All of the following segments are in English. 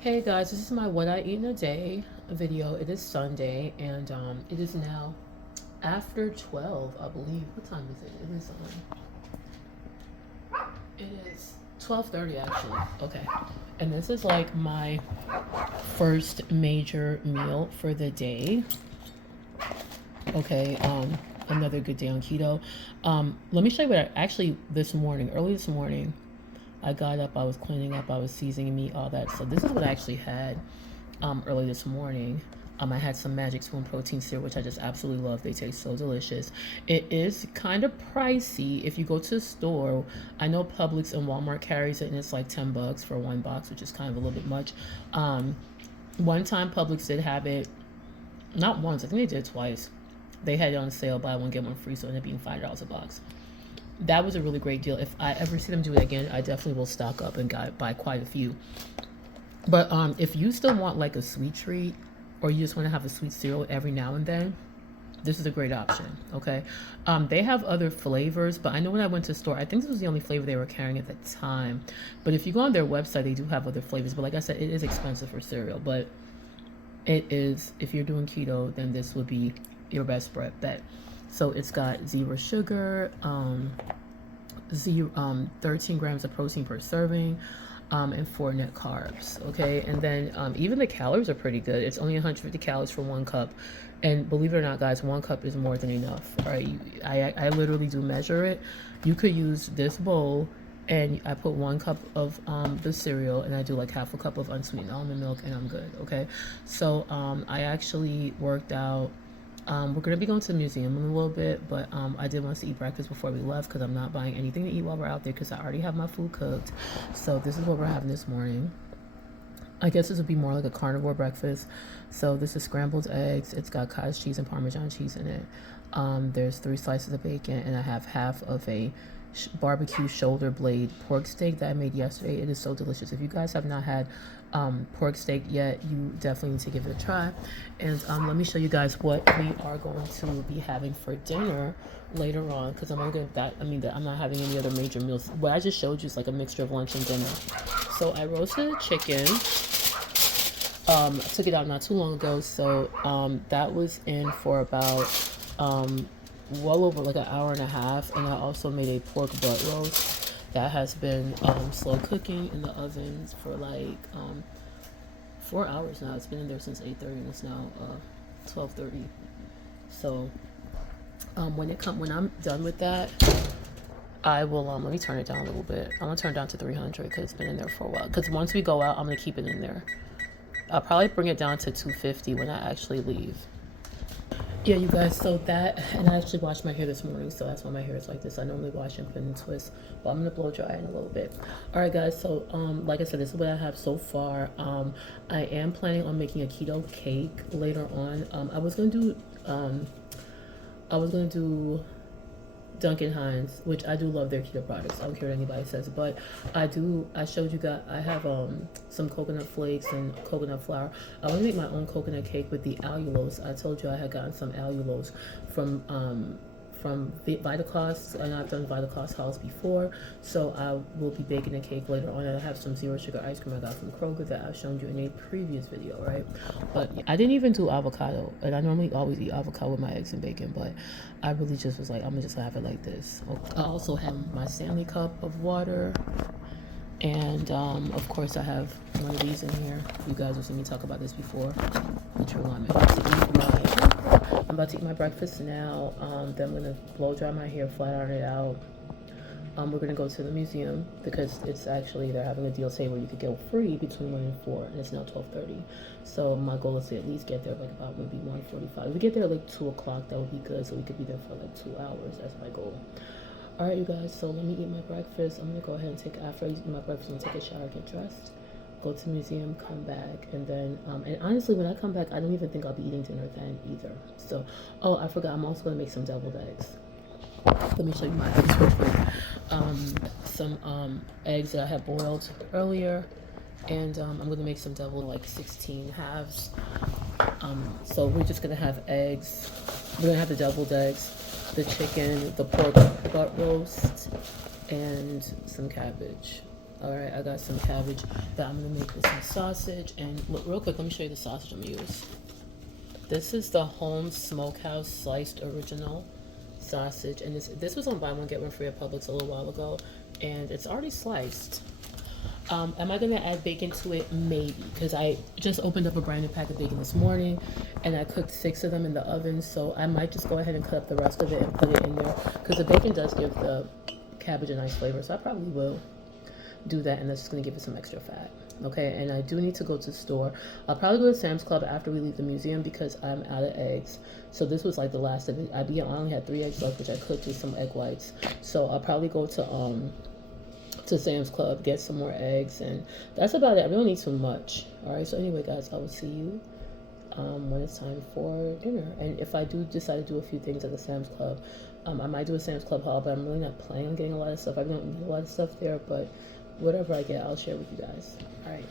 Hey guys, this is my what I eat in a day video. It is Sunday and it is now after 12, I believe. What time is it? It is 12:30 actually. Okay. And this is like my first major meal for the day. Okay, another good day on keto. Let me show you what I actually early this morning, I got up, I was cleaning up, I was seasoning meat, all that. So this is what I actually had early this morning. I had some Magic Spoon protein cereal, which I just absolutely love. They taste so delicious. It is kind of pricey if you go to the store. I know Publix and Walmart carries it, and it's like $10 for one box, which is kind of a little bit much. One time Publix did have it, not once, I think they did twice. They had it on sale, buy one get one free, so it ended up being $5 a box. That was a really great deal. If I ever see them do it again, I definitely will stock up and buy quite a few. But if you still want like a sweet treat, or you just want to have a sweet cereal every now and then, this is a great option. Okay, they have other flavors, but I know when I went to the store, I think this was the only flavor they were carrying at the time. But if you go on their website, they do have other flavors. But like I said, it is expensive for cereal. But it is, if you're doing keto, then this would be your best bet. So it's got zero sugar, 13 grams of protein per serving, and 4 net carbs. Okay, and then even the calories are pretty good. It's only 150 calories for 1 cup, and believe it or not, guys, 1 cup is more than enough. All right, I literally do measure it. You could use this bowl, and I put 1 cup of the cereal, and I do like half a cup of unsweetened almond milk, and I'm good. Okay, so I actually worked out. We're gonna be going to the museum in a little bit, but I did want to eat breakfast before we left because I'm not buying anything to eat while we're out there because I already have my food cooked. So this is what we're having this morning. I guess this would be more like a carnivore breakfast. So this is scrambled eggs. It's got cottage cheese and Parmesan cheese in it. There's 3 slices of bacon, and I have half of a barbecue shoulder blade pork steak that I made yesterday. It is so delicious. If you guys have not had pork steak yet, you definitely need to give it a try. And let me show you guys what we are going to be having for dinner later on, because I'm not going that. I mean, I'm not having any other major meals. What I just showed you is like a mixture of lunch and dinner. So I roasted a chicken. I took it out not too long ago, so that was in for about well over like an hour and a half, and I also made a pork butt roast that has been slow cooking in the ovens for like 4 hours now. It's been in there since 8:30, and it's now 12:30. So when I'm done with that, I will let me turn it down a little bit. I'm gonna turn it down to 300 because it's been in there for a while. Because once we go out, I'm gonna keep it in there. I'll probably bring it down to 250 when I actually leave. Yeah, you guys, so that, and I actually washed my hair this morning, so that's why my hair is like this. I normally wash and put in twist, but I'm gonna blow dry in a little bit. All right, guys, so like I said, this is what I have so far. I am planning on making a keto cake later on. I was gonna do Duncan Hines, which I do love their keto products. I don't care what anybody says, but I showed you guys, I have some coconut flakes and coconut flour. I want to make my own coconut cake with the allulose. I told you I had gotten some allulose from Vitacost, and I've done Vitacost House before, so I will be baking a cake later on. And I have some zero sugar ice cream I got from Kroger that I've shown you in a previous video, right? But I didn't even do avocado, and I normally always eat avocado with my eggs and bacon, but I really just was like, I'm gonna just have it like this. I also have my Stanley cup of water, and of course I have one of these in here. You guys have seen me talk about this before. I'm about to eat my breakfast now. Then I'm gonna blow dry my hair, flat iron it out. We're gonna go to the museum because it's actually, they're having a deal today where you could go free between 1 and 4, and it's now 12:30. So my goal is to at least get there like about maybe 1:45. If we get there at like 2 o'clock, that would be good, so we could be there for like 2 hours. That's my goal. All right, you guys, so let me eat my breakfast. I'm gonna go ahead and after I eat my breakfast, I'm gonna take a shower, get dressed, go to the museum, come back, and then and honestly, when I come back, I don't even think I'll be eating dinner then either. So, oh, I forgot, I'm also gonna make some deviled eggs. Let me show you my eggs real quick. Some eggs that I had boiled earlier, and I'm gonna make some deviled, like 16 halves. So we're just gonna have eggs. We're gonna have the deviled eggs, the chicken, the pork butt roast, and some cabbage. All right, I got some cabbage that I'm gonna make with some sausage. And look, real quick, let me show you the sausage I'm gonna use. This is the Home Smokehouse Sliced Original sausage, and this was on buy one get one free at Publix a little while ago, and it's already sliced. Am I gonna add bacon to it? Maybe, because I just opened up a brand new pack of bacon this morning, and I cooked 6 of them in the oven. So I might just go ahead and cut up the rest of it and put it in there, because the bacon does give the cabbage a nice flavor. So I probably will do that, and that's just gonna give it some extra fat. Okay, and I do need to go to the store. I'll probably go to Sam's Club after we leave the museum because I'm out of eggs. So this was like the last of it. I only had 3 eggs left, which I cooked with some egg whites. So I'll probably go to Sam's Club, get some more eggs, and that's about it. I don't need too much. All right, so anyway, guys, I will see you when it's time for dinner. And if I do decide to do a few things at the Sam's Club, I might do a Sam's Club haul, but I'm really not planning on getting a lot of stuff. I don't need a lot of stuff there, but whatever I get, I'll share with you guys. All right.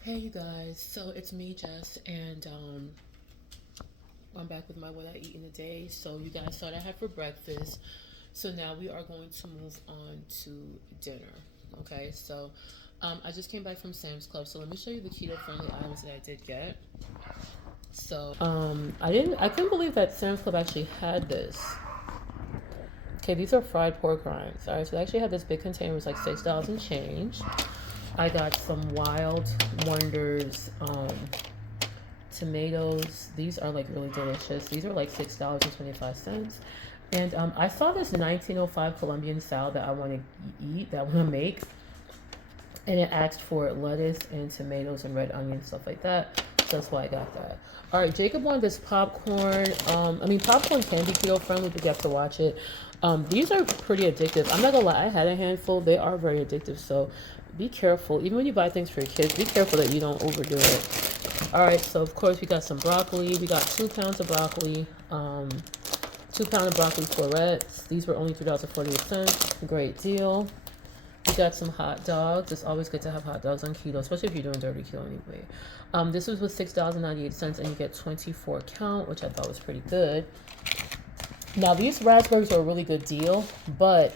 Hey, you guys. So it's me, Jess, and I'm back with my what I eat in a day. So you guys saw what I had for breakfast. So now we are going to move on to dinner. Okay, so I just came back from Sam's Club. So let me show you the keto-friendly items that I did get. So I couldn't believe that Sam's Club actually had this. Okay, these are fried pork rinds. All right, so they actually had this big container. It was like $6 and change. I got some Wild Wonders tomatoes. These are like really delicious. These are like $6.25. And I saw this 1905 Colombian salad that I want to eat, that I want to make. And it asked for lettuce and tomatoes and red onions, stuff like that. So that's why I got that. All right, Jacob wanted this popcorn. Popcorn can be keto friendly, but you have to watch it. These are pretty addictive. I'm not gonna lie, I had a handful. They are very addictive, so be careful. Even when you buy things for your kids, be careful that you don't overdo it. All right, so of course we got some broccoli. We got 2 pounds of broccoli. 2 pounds of broccoli florets. These were only $3.48. Great deal. We got some hot dogs. It's always good to have hot dogs on keto, especially if you're doing dirty keto anyway. This was with $6.98, and you get 24 count, which I thought was pretty good. Now, these raspberries are a really good deal, but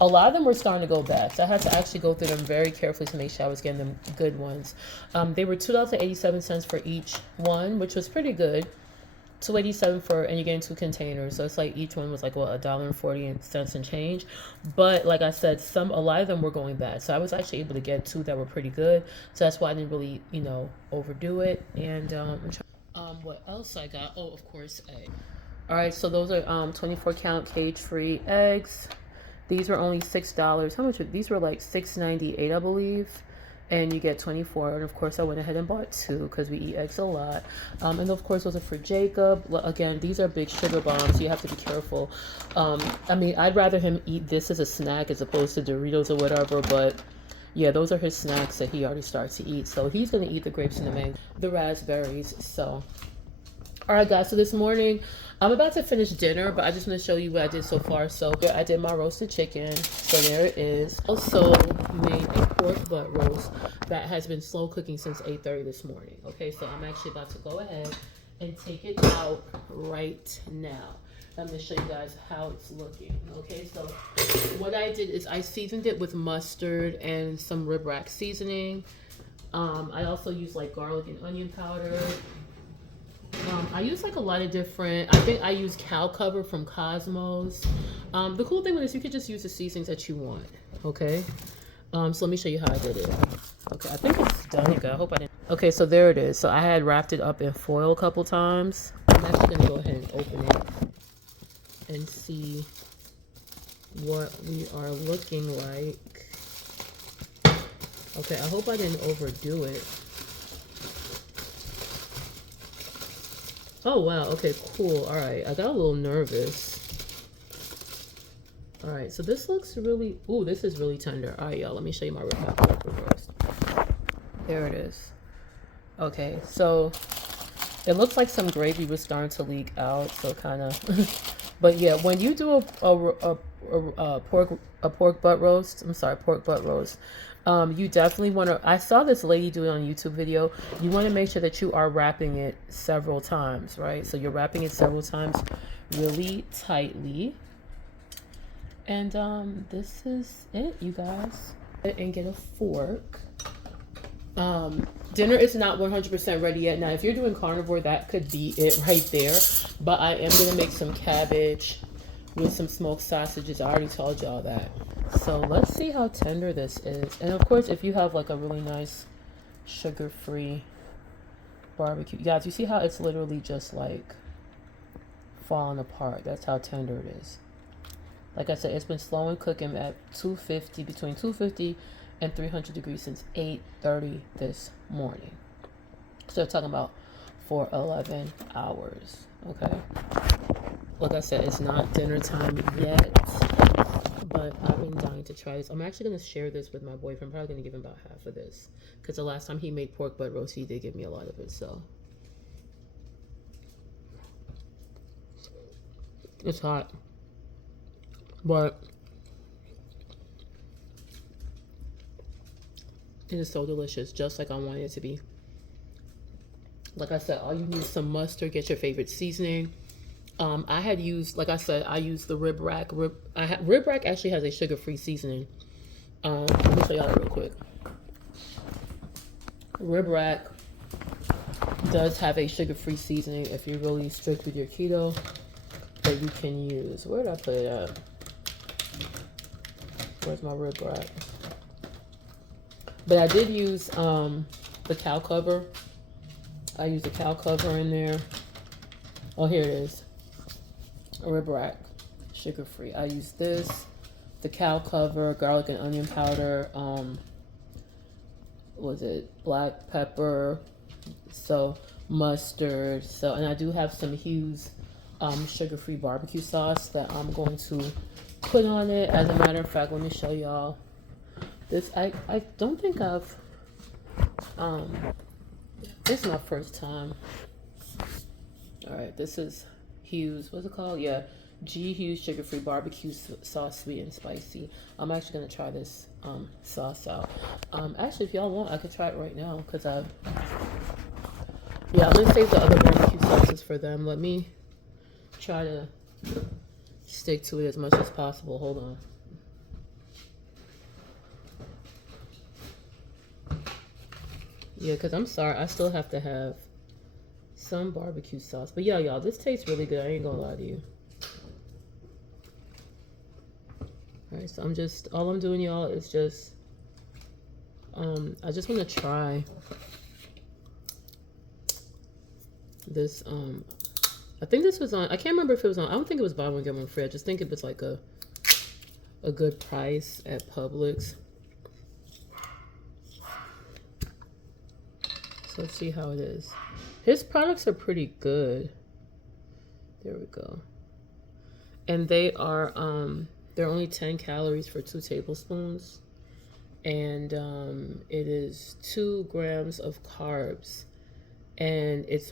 a lot of them were starting to go bad. So I had to actually go through them very carefully to make sure I was getting them good ones. They were $2.87 for each one, which was pretty good. $2.87 for, and you're getting 2 containers, so it's like each one was like what, $1.40 and change. But like I said, a lot of them were going bad, so I was actually able to get 2 that were pretty good. So that's why I didn't really, overdo it. And what else I got? Oh, of course, egg. All right, so those are 24 count cage-free eggs. These were only $6. How much? These were like $6.98, I believe. And you get 24. And of course I went ahead and bought 2 because we eat eggs a lot. And of course those are for Jacob. Again, these are big sugar bombs, so you have to be careful. I'd rather him eat this as a snack as opposed to Doritos or whatever, but yeah, those are his snacks that he already starts to eat. So he's gonna eat the grapes and the mango, the raspberries. So all right, guys, so this morning I'm about to finish dinner, but I just want to show you what I did so far. So I did my roasted chicken. So there it is. Also made a pork butt roast that has been slow cooking since 8:30 this morning. Okay, so I'm actually about to go ahead and take it out right now. I'm going to show you guys how it's looking. Okay, so what I did is I seasoned it with mustard and some rib rack seasoning. I also used like garlic and onion powder. I use like a lot of different, I think I use cow cover from Cosmos. The cool thing with this, you can just use the seasonings that you want, okay? So let me show you how I did it. Okay, I think it's done, you guys. I hope I didn't. Okay, so there it is. So I had wrapped it up in foil a couple times. I'm actually gonna go ahead and open it and see what we are looking like. Okay, I hope I didn't overdo it. Oh, wow. Okay, cool. All right. I got a little nervous. All right. So this looks really... Ooh, this is really tender. All right, y'all. Let me show you my rib first. There it is. Okay. So it looks like some gravy was starting to leak out. So kind of... But yeah, when you do a pork butt roast... I'm sorry, pork butt roast... you definitely want to, I saw this lady do it on a YouTube video. You want to make sure that you are wrapping it several times, right? So you're wrapping it several times really tightly. And this is it, you guys. And get a fork. Dinner is not 100% ready yet. Now, if you're doing carnivore, that could be it right there. But I am going to make some cabbage with some smoked sausages. I already told y'all that. So let's see how tender this is. And of course, if you have like a really nice sugar-free barbecue. Guys, you see how it's literally just like falling apart. That's how tender it is. Like I said, it's been slow and cooking at 250, between 250 and 300 degrees since 8:30 this morning. So talking about for 11 hours. Okay. Like I said, it's not dinner time yet, but I've been dying to try this. I'm actually going to share this with my boyfriend. I'm probably going to give him about half of this, because the last time he made pork butt roast, he did give me a lot of it. So it's hot, but it is so delicious, just like I wanted it to be. Like I said, all you need is some mustard. Get your favorite seasoning. I had used, like I said, I used the rib rack. Rib rack actually has a sugar-free seasoning. Let me show y'all that real quick. Rib rack does have a sugar-free seasoning if you're really strict with your keto that you can use. Where did I put it at? Where's my rib rack? But I did use the cow cover. I used the cow cover in there. Oh, here it is. A rib rack, sugar free. I use this, the cow cover, garlic and onion powder. Was it black pepper? So mustard. So, and I do have some Hughes sugar-free barbecue sauce that I'm going to put on it. As a matter of fact, let me show y'all this. I don't think I've this is my first time. All right, this is Hughes, what's it called? Yeah, G Hughes sugar-free barbecue sauce, sweet and spicy. I'm actually gonna try this sauce out. Actually, if y'all want, I could try it right now, because I'm gonna save the other barbecue sauces for them. Let me try to stick to it as much as possible. Hold on. Yeah, because I'm sorry, I still have to have some barbecue sauce. But yeah, y'all, this tastes really good. I ain't gonna lie to you. Alright, so all I'm doing, y'all, is just, I just want to try this, I think this was on, I can't remember if it was on, I don't think it was buy one, get one free. I just think it was like a good price at Publix. So let's see how it is. His products are pretty good. There we go. And they are, they're only 10 calories for 2 tablespoons. And it is 2 grams of carbs. And it's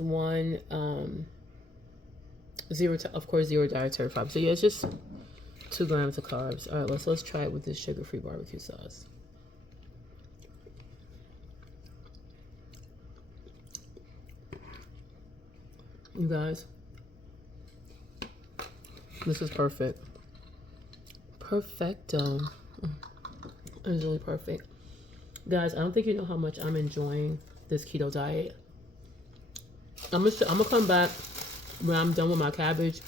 zero dietary fiber. So yeah, it's just 2 grams of carbs. All right, let's try it with this sugar-free barbecue sauce. You guys, this is perfect. Perfecto. It's really perfect. Guys, I don't think you know how much I'm enjoying this keto diet. I'm gonna come back when I'm done with my cabbage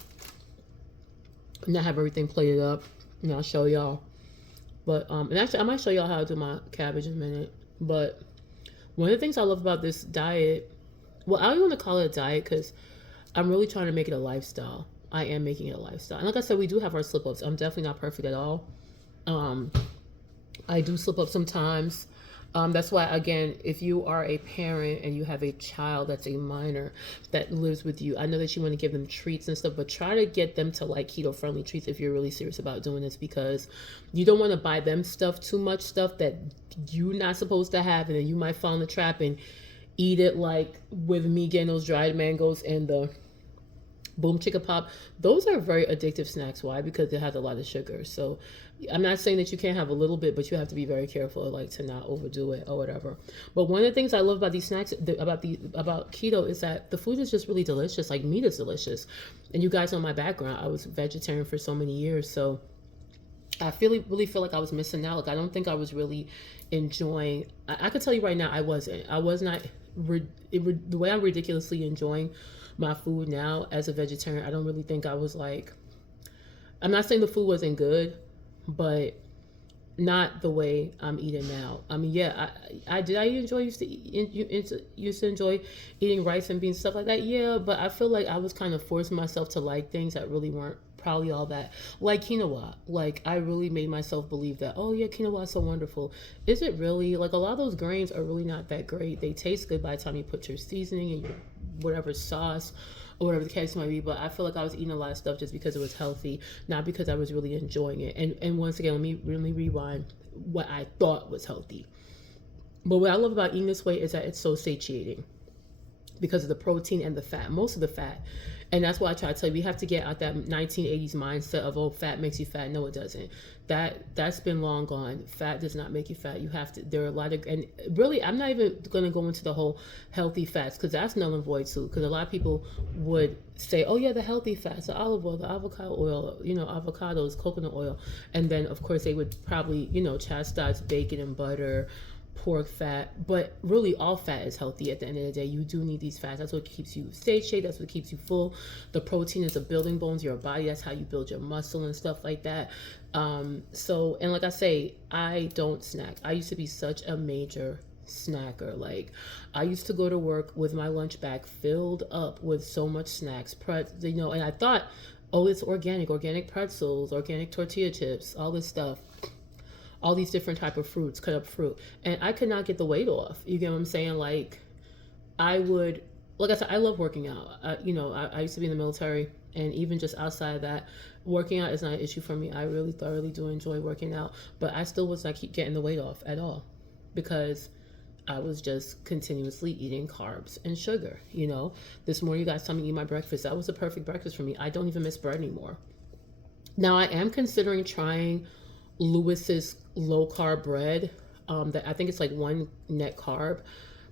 and I have everything plated up, and I'll show y'all. But and actually, I might show y'all how to do my cabbage in a minute. But one of the things I love about this diet, well, I don't want to call it a diet because I'm really trying to make it a lifestyle. I am making it a lifestyle. And like I said, we do have our slip-ups. I'm definitely not perfect at all. I do slip up sometimes. That's why, again, if you are a parent and you have a child that's a minor that lives with you, I know that you want to give them treats and stuff, but try to get them to like keto-friendly treats if you're really serious about doing this, because you don't want to buy them too much stuff that you're not supposed to have, and then you might fall in the trap and eat it, like with me getting those dried mangoes and the Boom Chicka Pop. Those are very addictive snacks. Why? Because it has a lot of sugar. So I'm not saying that you can't have a little bit, but you have to be very careful, like to not overdo it or whatever. But one of the things I love about these snacks, about keto, is that the food is just really delicious. Like, meat is delicious. And you guys know my background. I was vegetarian for so many years. So I really feel like I was missing out. Like I don't think I was really enjoying. I could tell you right now, I wasn't. I was not. The way I'm ridiculously enjoying my food now as a vegetarian, I don't really think I was like. I'm not saying the food wasn't good, but not the way I'm eating now. I mean, yeah, I did. I enjoy used to enjoy eating rice and beans stuff like that. Yeah, but I feel like I was kind of forcing myself to like things that really weren't probably all that. Like quinoa. Like I really made myself believe that. Oh yeah, quinoa is so wonderful. Is it really? Like a lot of those grains are really not that great. They taste good by the time you put your seasoning and your whatever sauce or whatever the case might be. But I feel like I was eating a lot of stuff just because it was healthy, not because I was really enjoying it. And once again, let me really rewind what I thought was healthy. But what I love about eating this way is that it's so satiating because of the protein and the fat, most of the fat. And that's why I try to tell you, we have to get out that 1980s mindset of, oh, fat makes you fat. No, it doesn't. That's been long gone. Fat does not make you fat. You have to, there are a lot of, and really, I'm not even going to go into the whole healthy fats because that's null and void too. Because a lot of people would say, oh yeah, the healthy fats, the olive oil, the avocado oil, avocados, coconut oil. And then of course they would probably, chastise bacon and butter, pork fat, but really all fat is healthy at the end of the day. You do need these fats. That's what keeps you satiated. That's what keeps you full. The protein is the building bones of your body. That's how you build your muscle and stuff like that. And like I say, I don't snack. I used to be such a major snacker. Like I used to go to work with my lunch bag filled up with so much snacks, and I thought, oh, it's organic pretzels, organic tortilla chips, all this stuff, all these different type of fruits, cut up fruit, and I could not get the weight off. You get what I'm saying? Like like I said, I love working out. I used to be in the military, and even just outside of that, working out is not an issue for me. I really thoroughly do enjoy working out, but I still was not keep getting the weight off at all because I was just continuously eating carbs and sugar. This morning you guys told me to eat my breakfast. That was a perfect breakfast for me. I don't even miss bread anymore. Now I am considering trying Lewis's low carb bread. That I think it's like one net carb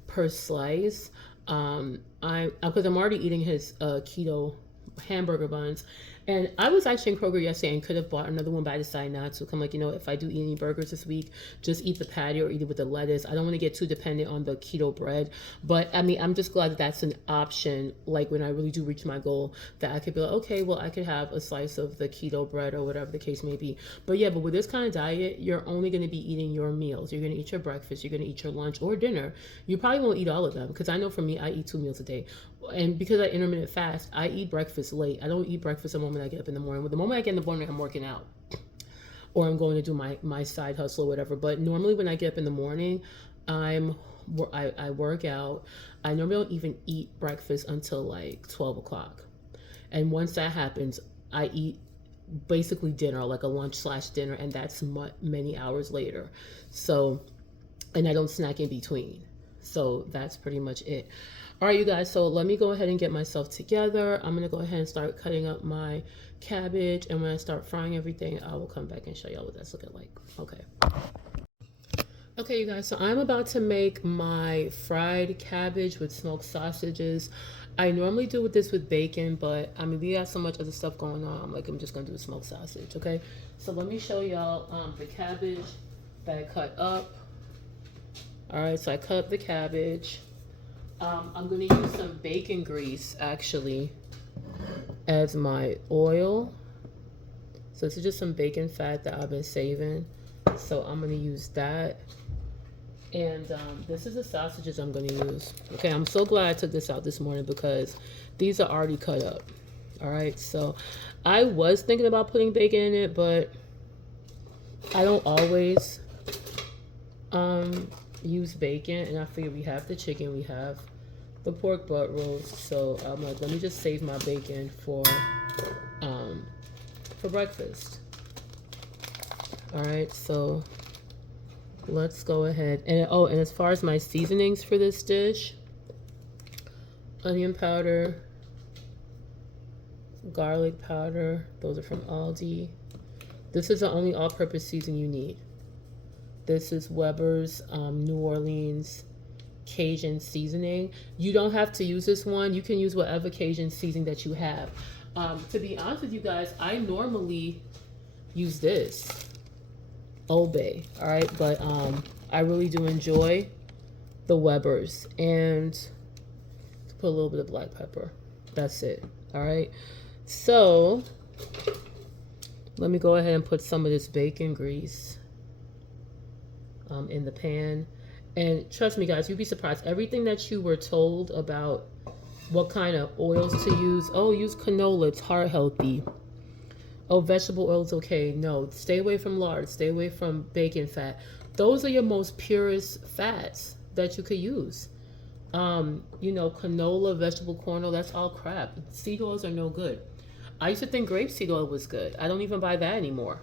per slice. I because I'm already eating his keto hamburger buns, and I was actually in Kroger yesterday and could have bought another one, but I decided not to. I'm like, if I do eat any burgers this week, just eat the patty or eat it with the lettuce. I don't want to get too dependent on the keto bread, but I mean, I'm just glad that that's an option. Like when I really do reach my goal, that I could be like, okay, well, I could have a slice of the keto bread or whatever the case may be. But yeah, but with this kind of diet, you're only going to be eating your meals. You're going to eat your breakfast. You're going to eat your lunch or dinner. You probably won't eat all of them because I know for me, I eat 2 meals a day. And because I intermittent fast, I eat breakfast late. I don't eat breakfast the moment I get up in the morning. The moment I get in the morning, I'm working out or I'm going to do my side hustle or whatever. But normally when I get up in the morning, I work out. I normally don't even eat breakfast until like 12 o'clock. And once that happens, I eat basically dinner, like a lunch/dinner, and that's many hours later. So, and I don't snack in between. So that's pretty much it. All right, you guys, so let me go ahead and get myself together. I'm going to go ahead and start cutting up my cabbage. And when I start frying everything, I will come back and show y'all what that's looking like. Okay, you guys, so I'm about to make my fried cabbage with smoked sausages. I normally do this with bacon, but I mean, we got so much other stuff going on. I'm just going to do a smoked sausage, okay? So let me show y'all the cabbage that I cut up. All right, so I cut up the cabbage. I'm going to use some bacon grease, actually, as my oil. So this is just some bacon fat that I've been saving. So I'm going to use that. And this is the sausages I'm going to use. Okay, I'm so glad I took this out this morning because these are already cut up. All right, so I was thinking about putting bacon in it, but I don't always use bacon. And I figure we have the chicken, we have the pork butt roast. So I'm like, let me just save my bacon for breakfast. All right, so let's go ahead and and as far as my seasonings for this dish, onion powder, garlic powder, those are from Aldi. This is the only all-purpose seasoning you need. This is Weber's New Orleans Cajun seasoning. You don't have to use this one. You can use whatever Cajun seasoning that you have. To be honest with you guys, I normally use this. Old Bay. All right, but I really do enjoy the Weber's, and put a little bit of black pepper. That's it. All right. So let me go ahead and put some of this bacon grease in the pan. And trust me, guys, you'd be surprised. Everything that you were told about what kind of oils to use. Oh, use canola. It's heart healthy. Oh, vegetable oil is okay. No, stay away from lard. Stay away from bacon fat. Those are your most purest fats that you could use. You know, canola, vegetable corn oil, that's all crap. Seed oils are no good. I used to think grapeseed oil was good. I don't even buy that anymore.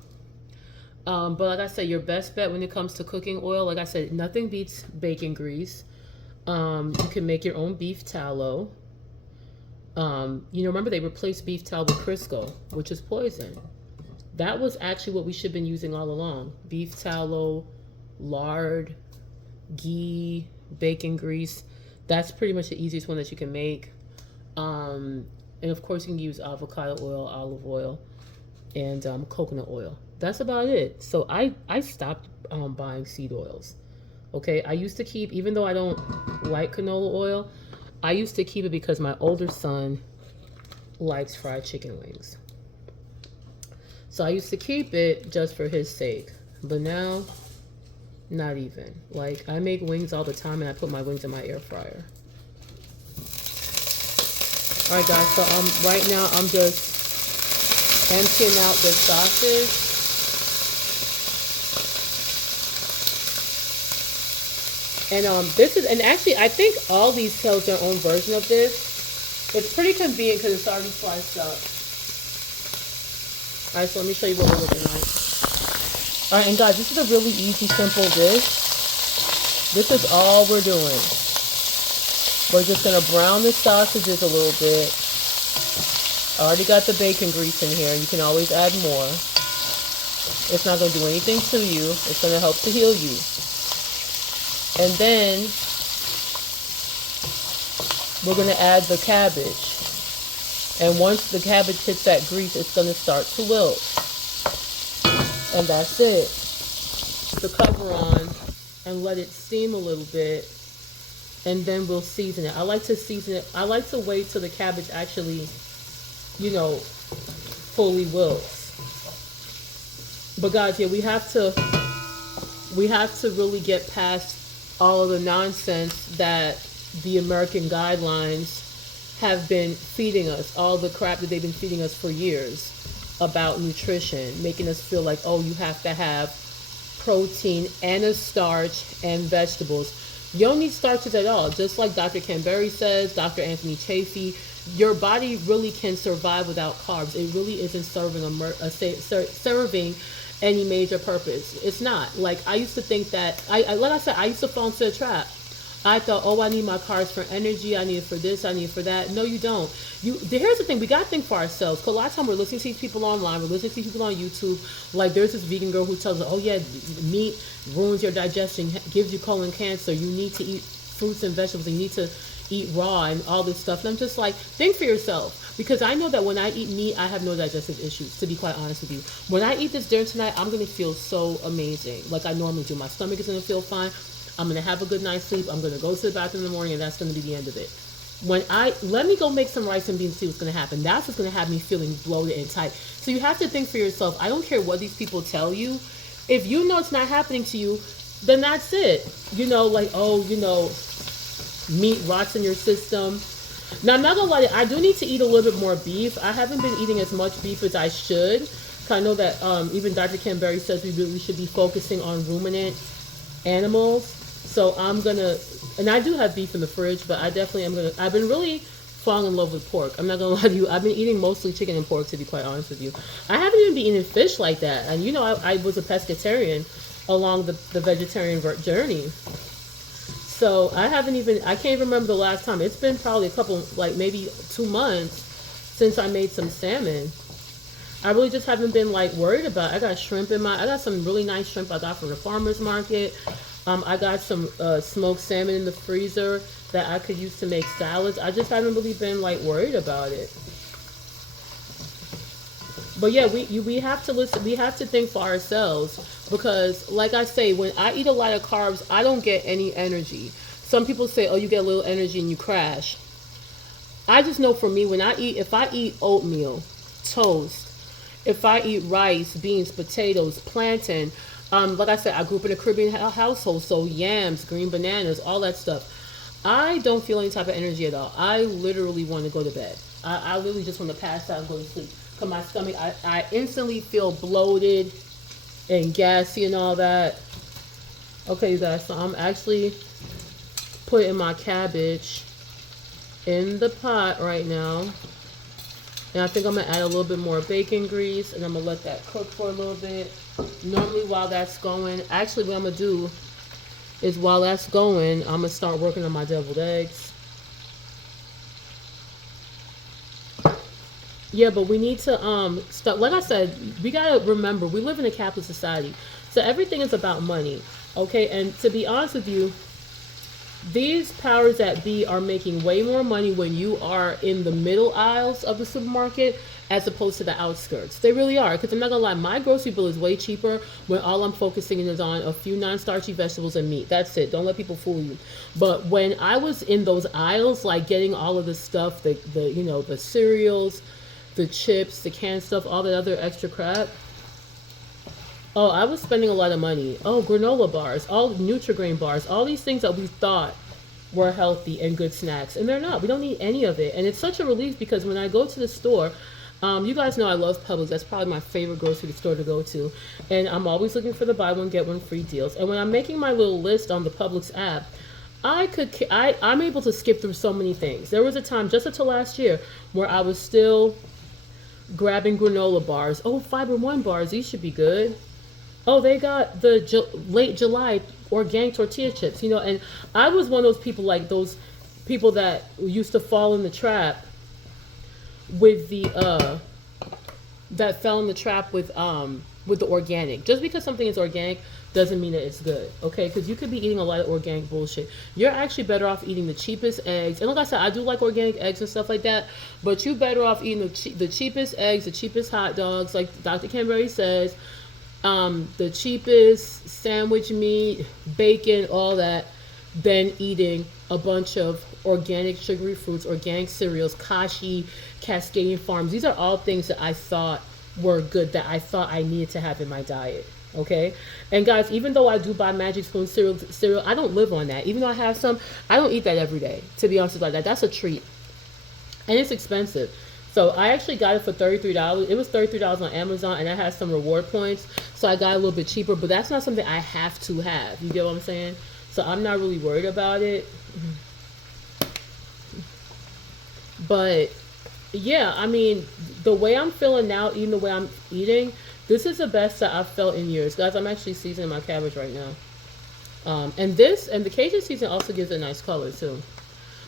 But like I said, your best bet when it comes to cooking oil, like I said, nothing beats bacon grease. You can make your own beef tallow. You know, remember they replaced beef tallow with Crisco, which is poison. That was actually what we should have been using all along. Beef tallow, lard, ghee, bacon grease. That's pretty much the easiest one that you can make. And of course you can use avocado oil, olive oil, and coconut oil. That's about it. So I stopped buying seed oils. Okay, I used to keep, even though I don't like canola oil, I used to keep it because my older son likes fried chicken wings. So I used to keep it just for his sake. But now, not even. Like, I make wings all the time and I put my wings in my air fryer. Alright guys, so right now I'm just emptying out the sausage. And this is, and actually I think all these sell their own version of this. It's pretty convenient because it's already sliced up. Alright, so let me show you what we're looking like. Alright, and guys, this is a really easy, simple dish. This is all we're doing. We're just going to brown the sausages a little bit. I already got the bacon grease in here. You can always add more. It's not going to do anything to you. It's going to help to heal you. And then we're going to add the cabbage. And once the cabbage hits that grease, it's going to start to wilt. And that's it. Put the cover on and let it steam a little bit. And then we'll season it. I like to season it. I like to wait till the cabbage actually, you know, fully wilts. But guys, yeah, we have to really get past all of the nonsense that the American guidelines have been feeding us, all the crap that they've been feeding us for years about nutrition, making us feel like, oh, you have to have protein and a starch and vegetables. You don't need starches at all. Just like Dr. Canberry says, Dr. Anthony Chaffee, your body really can survive without carbs. It really isn't serving any major purpose. It's not. Like, I used to think that, like I said, I used to fall into a trap. I thought, oh, I need my carbs for energy. I need it for this. I need it for that. No, you don't. Here's the thing. We got to think for ourselves. Because a lot of time we're listening to these people online. We're listening to these people on YouTube. Like, there's this vegan girl who tells us, oh, yeah, meat ruins your digestion, gives you colon cancer. You need to eat fruits and vegetables. And you need to eat raw and all this stuff. And I'm just like, think for yourself. Because I know that when I eat meat, I have no digestive issues, to be quite honest with you. When I eat this dinner tonight, I'm going to feel so amazing. Like I normally do. My stomach is going to feel fine. I'm going to have a good night's sleep. I'm going to go to the bathroom in the morning, and that's going to be the end of it. Let me go make some rice and beans and see what's going to happen. That's what's going to have me feeling bloated and tight. So you have to think for yourself. I don't care what these people tell you. If you know it's not happening to you, then that's it. You know, like, oh, you know, meat rots in your system. Now, I'm not going to lie to you, I do need to eat a little bit more beef. I haven't been eating as much beef as I should. I know that even Dr. Canberry says we really should be focusing on ruminant animals. So I'm going to, and I do have beef in the fridge, but I definitely am going to, I've been really falling in love with pork. I'm not going to lie to you. I've been eating mostly chicken and pork, to be quite honest with you. I haven't even been eating fish like that. And you know, I was a pescatarian along the vegetarian journey. So I can't even remember the last time. It's been probably a couple, like maybe 2 months since I made some salmon. I really just haven't been like worried about it. I got shrimp I got some really nice shrimp I got from the farmer's market. I got some smoked salmon in the freezer that I could use to make salads. I just haven't really been like worried about it. But yeah, we have to listen. We have to think for ourselves because, like I say, when I eat a lot of carbs, I don't get any energy. Some people say, "Oh, you get a little energy and you crash." I just know for me, when I eat, if I eat oatmeal, toast, if I eat rice, beans, potatoes, plantain, like I said, I grew up in a Caribbean household, so yams, green bananas, all that stuff. I don't feel any type of energy at all. I literally want to go to bed. I literally just want to pass out and go to sleep. Cause my stomach, I instantly feel bloated and gassy and all that. Okay, you guys, so I'm actually putting my cabbage in the pot right now. And I think I'm gonna add a little bit more bacon grease and I'm gonna let that cook for a little bit. Normally while that's going, actually what I'm gonna do is while that's going, I'm gonna start working on my deviled eggs. Yeah, but we need to start. Like I said, we gotta remember we live in a capitalist society, so everything is about money. Okay, and to be honest with you, these powers that be are making way more money when you are in the middle aisles of the supermarket as opposed to the outskirts. They really are. Because I'm not gonna lie, my grocery bill is way cheaper when all I'm focusing is on a few non-starchy vegetables and meat. That's it. Don't let people fool you. But when I was in those aisles, like getting all of the stuff, the you know, the cereals, the chips, the canned stuff, all that other extra crap. Oh, I was spending a lot of money. Oh, granola bars, all Nutri-Grain bars, all these things that we thought were healthy and good snacks, and they're not. We don't need any of it, and it's such a relief because when I go to the store, you guys know I love Publix. That's probably my favorite grocery store to go to, and I'm always looking for the buy one get one free deals. And when I'm making my little list on the Publix app, I'm able to skip through so many things. There was a time just until last year where I was still grabbing granola bars. Oh, Fiber One bars, these should be good. Oh, they got the late July organic tortilla chips, you know, and I was one of those people, like those people that used to fall in the trap with the that fell in the trap with the organic. Just because something is organic doesn't mean that it's good, okay? Because you could be eating a lot of organic bullshit. You're actually better off eating the cheapest eggs. And like I said, I do like organic eggs and stuff like that, but you better off eating the cheapest eggs, the cheapest hot dogs, like Dr. Canberry says, the cheapest sandwich meat, bacon, all that, than eating a bunch of organic sugary fruits, organic cereals, kashi, Cascadian Farms. These are all things that I thought were good, that I thought I needed to have in my diet. Okay, and guys, even though I do buy Magic Spoon cereal, I don't live on that. Even though I have some, I don't eat that every day. To be honest with you, like that, that's a treat, and it's expensive. So I actually got it for $33. It was $33 on Amazon, and I had some reward points, so I got a little bit cheaper. But that's not something I have to have. You get what I'm saying? So I'm not really worried about it. But yeah, I mean, the way I'm feeling now, even the way I'm eating, this is the best that I've felt in years. Guys, I'm actually seasoning my cabbage right now. And the Cajun season also gives it a nice color too.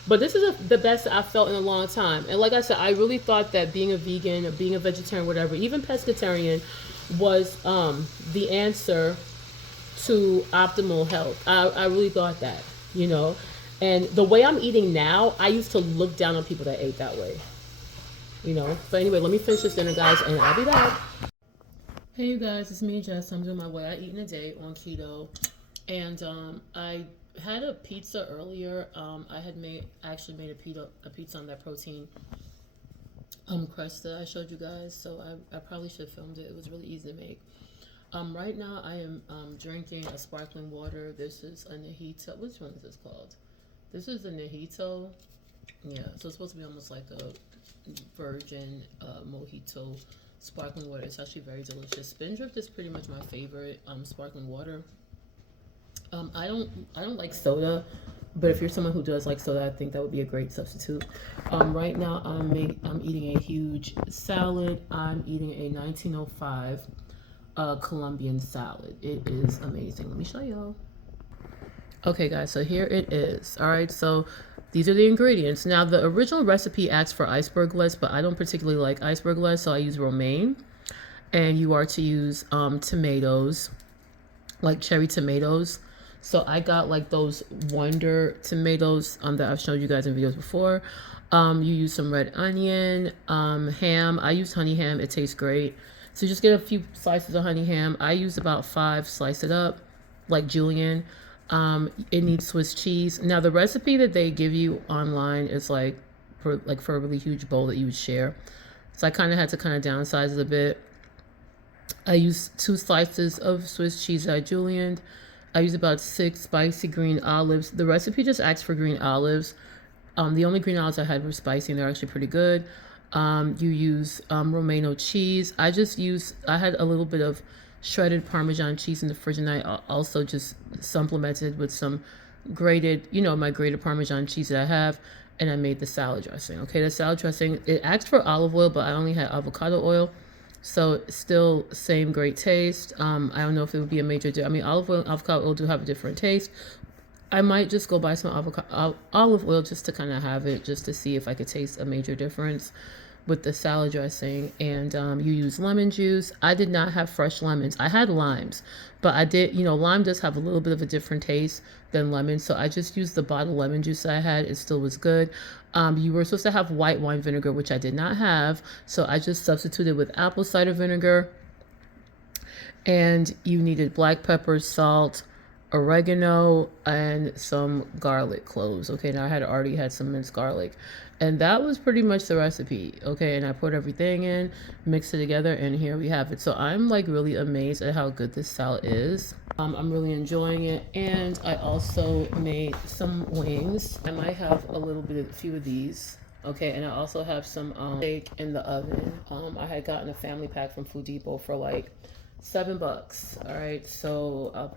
But this is the best that I've felt in a long time. And like I said, I really thought that being a vegan, being a vegetarian, whatever, even pescatarian, was the answer to optimal health. I really thought that, you know. And the way I'm eating now, I used to look down on people that ate that way, you know. But anyway, let me finish this dinner, guys, and I'll be back. Hey, you guys, it's me, Jess. I'm doing my way I eat in a day on keto. And I had a pizza earlier. I had actually made a pizza on that protein crust that I showed you guys. So I probably should have filmed it. It was really easy to make. Right now I am drinking a sparkling water. This is a Nahito. Which one is this called? This is a Nahito. Yeah, so it's supposed to be almost like a virgin mojito sparkling water. It's actually very delicious. Spindrift is pretty much my favorite sparkling water. I don't like soda, but if you're someone who does like soda, I think that would be a great substitute. Right now I'm eating a huge salad. I'm eating a 1905 Colombian salad. It is amazing. Let me show y'all. Okay, guys, so here it is. All right, so these are the ingredients. Now, the original recipe asks for iceberg lettuce, but I don't particularly like iceberg lettuce, so I use romaine. And you are to use tomatoes, like cherry tomatoes. So I got like those Wonder tomatoes that I've showed you guys in videos before. You use some red onion, ham. I use honey ham. It tastes great. So just get a few slices of honey ham. I use about 5, slice it up like julienne. It needs Swiss cheese. Now the recipe that they give you online is like for a really huge bowl that you would share. So I kind of had to kind of downsize it a bit. I use 2 slices of Swiss cheese that I julienned. I use about 6 spicy green olives. The recipe just asks for green olives. The only green olives I had were spicy and they're actually pretty good. You use Romano cheese. I had a little bit of shredded Parmesan cheese in the fridge, and I also just supplemented with some grated, my grated Parmesan cheese that I have, and I made the salad dressing. Okay, the salad dressing, it asked for olive oil, but I only had avocado oil. So still same great taste. I don't know if it would be a major I mean, olive oil and avocado oil do have a different taste. I might just go buy some olive oil just to kind of have it, just to see if I could taste a major difference with the salad dressing. And you use lemon juice. I did not have fresh lemons. I had limes, but I did, lime does have a little bit of a different taste than lemon. So I just used the bottled lemon juice that I had. It still was good. You were supposed to have white wine vinegar, which I did not have. So I just substituted with apple cider vinegar. And you needed black pepper, salt, oregano, and some garlic cloves. Okay, now I had already had some minced garlic, and that was pretty much the recipe. Okay, and I put everything in, mixed it together, and here we have it. So I'm like really amazed at how good this salad is. I'm really enjoying it, and I also made some wings. I might have a few of these. Okay, and I also have some steak in the oven. I had gotten a family pack from Food Depot for like $7. All right, so I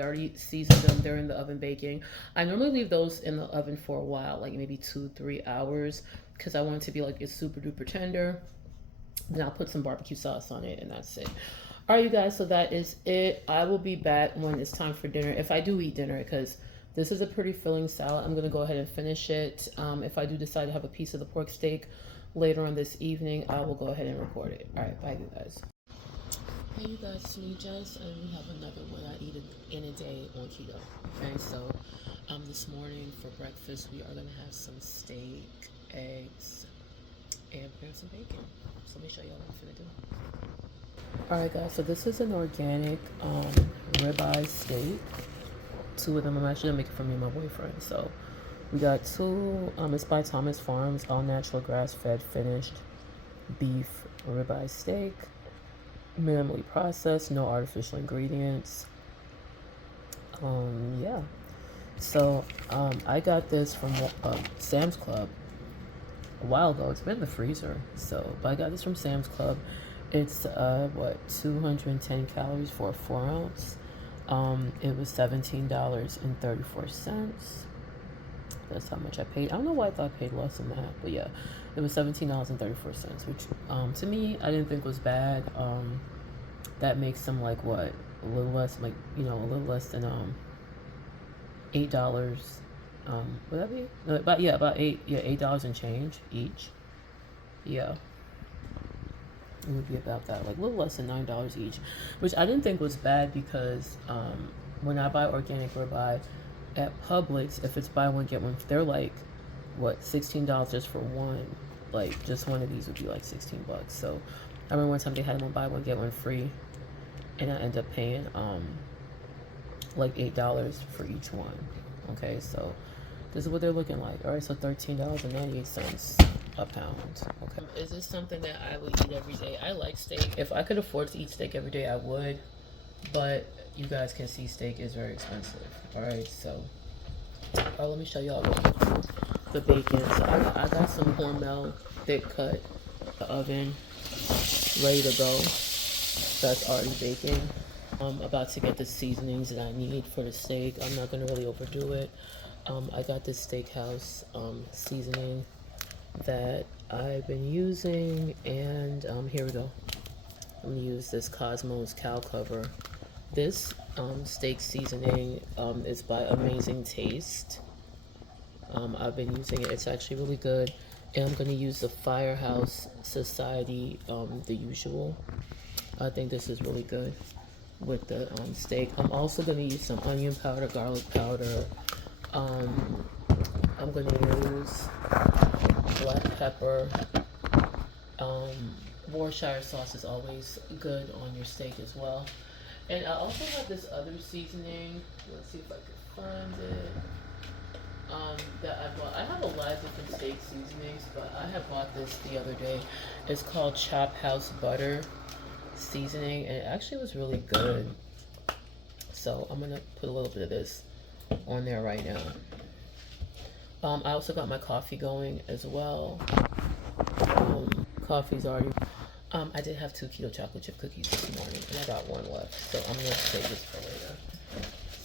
already seasoned them. They're in the oven baking. I normally leave those in the oven for a while, like maybe 2-3 hours, because I want it to be like it's super duper tender. Then I'll put some barbecue sauce on it, and that's it. All right, you guys, so that is it. I will be back when it's time for dinner, if I do eat dinner, because this is a pretty filling salad. I'm gonna go ahead and finish it. If I do decide to have a piece of the pork steak later on this evening, I will go ahead and record it. All right, bye, you guys. Hey, you guys, it's me, Jess, and we have another what I eat in a day on keto. Okay, so this morning for breakfast we are gonna have some steak, eggs, and prepare some bacon. So let me show y'all what I'm finna do. All right, guys. So this is an organic ribeye steak. 2 of them. I'm actually gonna make it for me and my boyfriend. So we got 2. It's by Thomas Farms, all natural, grass-fed, finished beef ribeye steak. Minimally processed, no artificial ingredients. Yeah. So I got this from Sam's Club a while ago. It's been in the freezer. But I got this from Sam's Club. It's 210 calories for a 4 ounce. It was $17.34. That's how much I paid. I don't know why I thought I paid less than that, but yeah, it was $17.34, which to me I didn't think was bad. That makes them like what, a little less, like a little less than $8. Would that be about $8 and change each? Yeah, it would be about that, like a little less than $9 each, which I didn't think was bad because when I buy organic ribeye at Publix, if it's buy one get one, they're like what, $16 just for one. Like just one of these would be like $16. So I remember one time they had one buy one get one free, and I end up paying like $8 for each one. Okay, so this is what they're looking like. All right, so $13.98 a pound. Okay, is this something that I would eat every day? I like steak. If I could afford to eat steak every day, I would, but you guys can see steak is very expensive. All right, so let me show y'all the bacon. So I got some Hormel thick cut, the oven ready to go. That's already baking. I'm about to get the seasonings that I need for the steak. I'm not gonna really overdo it. I got this steakhouse seasoning that I've been using, and here we go. I'm gonna use this Cosmos cow cover. This steak seasoning is by Amazing Taste. I've been using it. It's actually really good. And I'm going to use the Firehouse Society, the usual. I think this is really good. with the steak. I'm also gonna use some onion powder, garlic powder. Um, I'm gonna use black pepper. Worcestershire sauce is always good on your steak as well. And I also have this other seasoning. Let's see if I can find it. That I bought. I have a lot of different steak seasonings, but I have bought this the other day. It's called Chop House Butter Seasoning, and it actually was really good. So I'm gonna put a little bit of this on there right now. I also got my coffee going as well. Coffee's already. I did have 2 keto chocolate chip cookies this morning, and I got 1 left, so I'm gonna save this for later.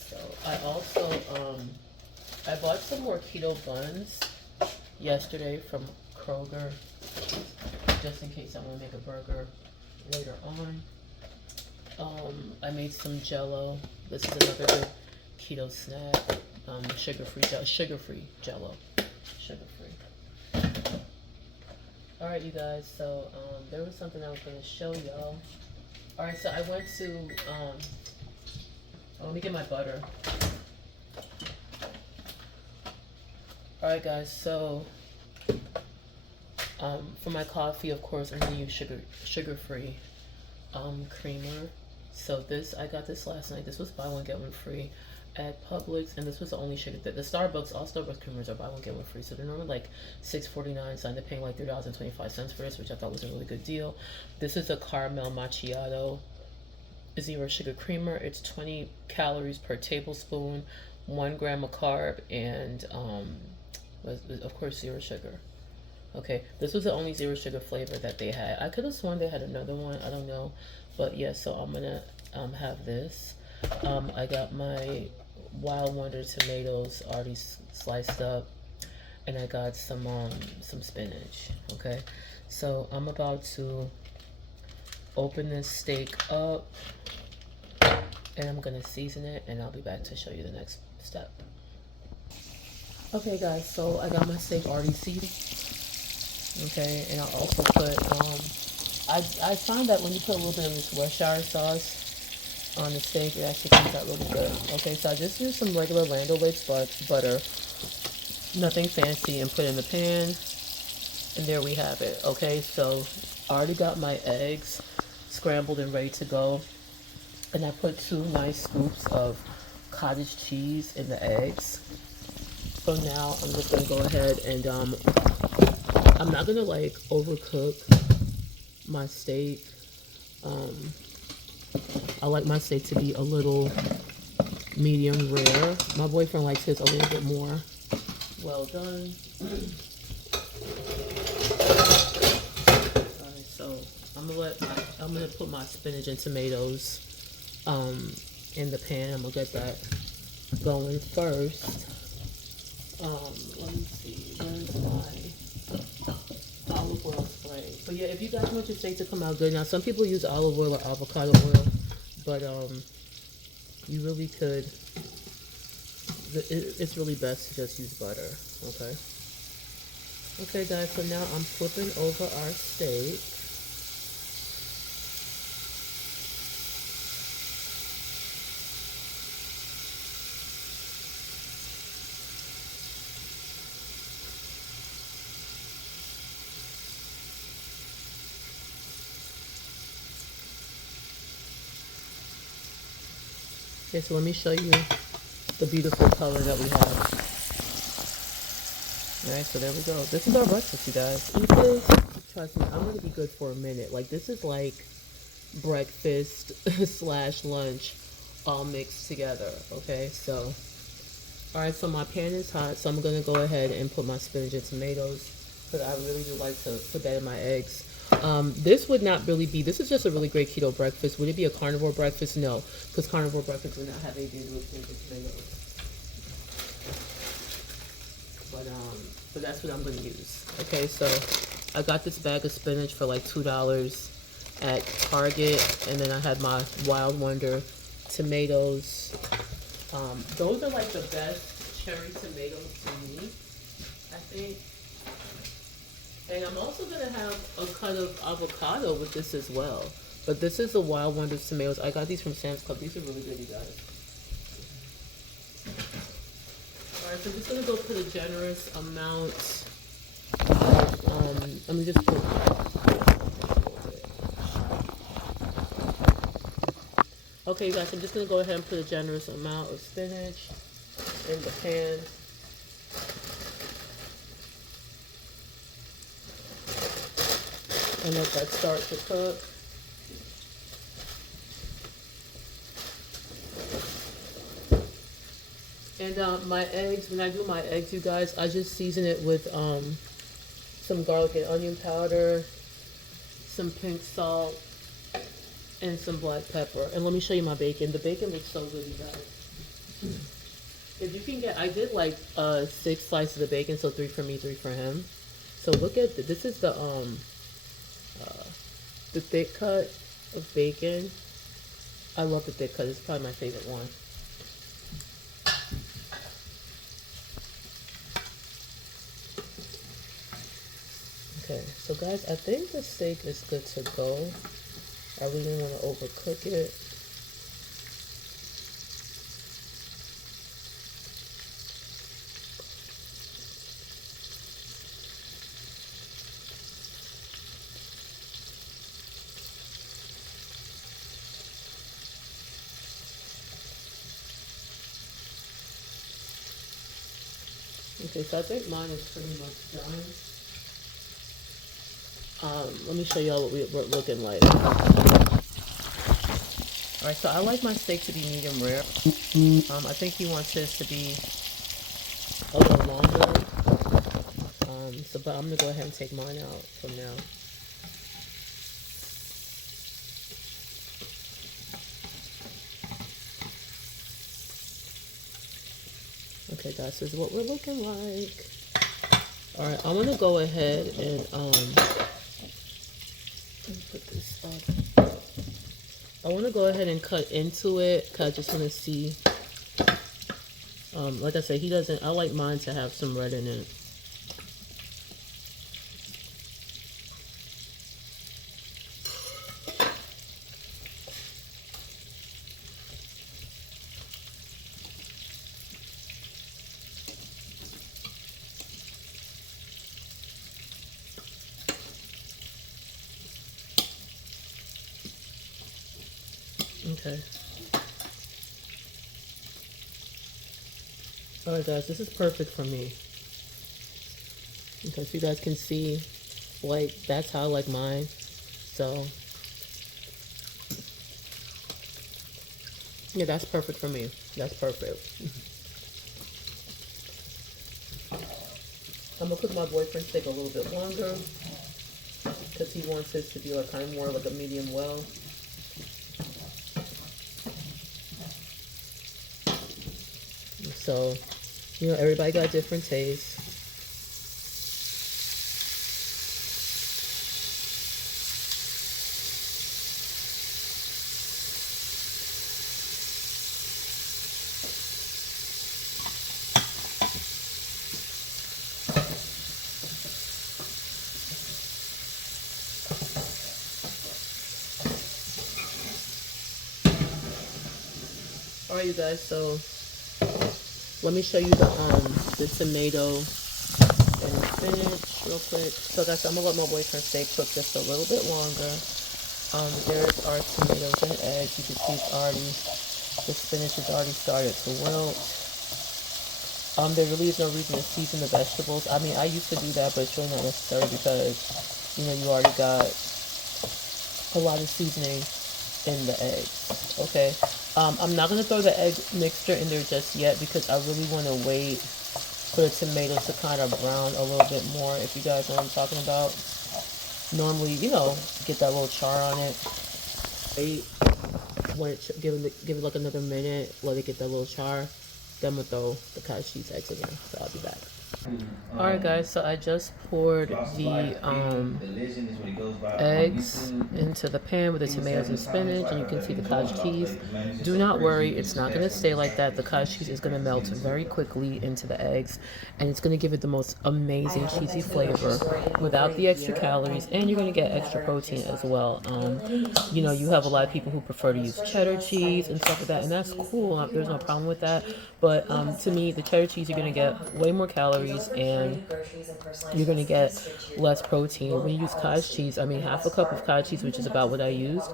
So I also I bought some more keto buns yesterday from Kroger, just in case I want to make a burger later on. I made some Jello. This is another good keto snack. Sugar-free Jello. Sugar-free. All right, you guys. So there was something I was going to show y'all. All right, so I went to. Let me get my butter. All right, guys. So for my coffee, of course, I'm going to use sugar-free creamer. So I got this last night. This was buy one get one free at Publix, and this was the only sugar that the Starbucks, all Starbucks creamers are buy one get one free. So they're normally like $6.49, so I'm paying like $3.25 for this, which I thought was a really good deal. This is a caramel macchiato 0 sugar creamer. It's 20 calories per tablespoon, 1 gram of carb, and of course 0 sugar. Okay, this was the only 0 sugar flavor that they had. I could have sworn they had another one. I don't know, but yeah. So I'm gonna have this. I got my Wild Wonder tomatoes already sliced up, and I got some spinach. Okay, so I'm about to open this steak up, and I'm gonna season it, and I'll be back to show you the next step. Okay, guys. So I got my steak already seasoned. Okay, and I'll also put, I find that when you put a little bit of this Worcestershire sauce on the steak, it actually comes out really good. Okay, so I just used some regular Land O'Lakes butter, nothing fancy, and put in the pan, and there we have it. Okay, so I already got my eggs scrambled and ready to go, and I put 2 nice scoops of cottage cheese in the eggs. So now I'm just going to go ahead and, I'm not gonna like overcook my steak. I like my steak to be a little medium rare. My boyfriend likes his a little bit more well done. Alright, so I'm gonna put my spinach and tomatoes in the pan. I'm gonna get that going first. Let me see, where's my olive oil spray? But yeah, if you guys want your steak to come out good, now some people use olive oil or avocado oil, but you really could. It's really best to just use butter. Okay, guys. So now I'm flipping over our steak. Okay, so let me show you the beautiful color that we have. Alright, so there we go. This is our breakfast, you guys. Eat this. Trust me, I'm going to be good for a minute. Like, this is like breakfast / lunch all mixed together. Okay, so. Alright, so my pan is hot, so I'm going to go ahead and put my spinach and tomatoes, because I really do like to put that in my eggs. This would not really be, this is just a really great keto breakfast. Would it be a carnivore breakfast? No, because carnivore breakfast would not have anything to do with spinach and tomatoes. But that's what I'm going to use. Okay, so I got this bag of spinach for like $2 at Target, and then I had my Wild Wonder tomatoes. Those are like the best cherry tomatoes to me, I think. And I'm also going to have a cut of avocado with this as well. But this is the Wild Wonders tomatoes. I got these from Sam's Club. These are really good, you guys. Alright, so I'm just gonna go put a generous amount of, let me just put, okay, you guys, I'm just gonna go ahead and put a generous amount of spinach in the pan. And let that start to cook. And my eggs, when I do my eggs, you guys, I just season it with some garlic and onion powder, some pink salt, and some black pepper. And let me show you my bacon. The bacon looks so good, you guys. If you can get, I did like 6 slices of bacon, so 3 for me, 3 for him. So look at this is the thick cut of bacon. I love the thick cut. It's probably my favorite one. Okay, so guys, I think the steak is good to go. I really don't want to overcook it. Okay, so I think mine is pretty much done. Let me show y'all what we're looking like. Alright, so I like my steak to be medium rare. I think he wants his to be a little longer. But I'm gonna go ahead and take mine out from now. Okay, guys, this is what we're looking like. Alright, I'm gonna go ahead and put this up. I want to go ahead and cut into it because I just want to see. Like I said, he doesn't. I like mine to have some red in it. Okay. Alright guys, this is perfect for me. Okay, so you guys can see, like, that's how I like mine. So, yeah, that's perfect for me. That's perfect. I'm gonna cook my boyfriend's steak a little bit longer because he wants his to be like kind of more like a medium well. So, you know, everybody got different tastes. Alright, you guys, so let me show you the tomato and the spinach real quick. So guys, I'm gonna let my boyfriend's steak cook just a little bit longer. There's our tomatoes and eggs. You can see it's already, the spinach has already started to wilt. There really is no reason to season the vegetables. I mean, I used to do that, but it's really not necessary because, you know, you already got a lot of seasoning in the eggs. Okay. I'm not going to throw the egg mixture in there just yet because I really want to wait for the tomatoes to kind of brown a little bit more, if you guys know what I'm talking about. Normally, you know, get that little char on it. Wait, give it like another minute, let it get that little char. Then I'm going to throw the cottage cheese eggs in there. So I'll be back. All right, guys. So I just poured the eggs into the pan with the tomatoes and spinach, and you can see the cottage cheese. Do not worry, it's not going to stay like that. The cottage cheese is going to melt very quickly into the eggs, and it's going to give it the most amazing cheesy flavor without the extra calories, and you're going to get extra protein as well. You know, you have a lot of people who prefer to use cheddar cheese and stuff like that, and that's cool. There's no problem with that. But to me, the cheddar cheese, you're going to get way more calories, and you're going to get less protein. When you use cottage cheese, I mean, half a cup of cottage cheese, which is about what I used,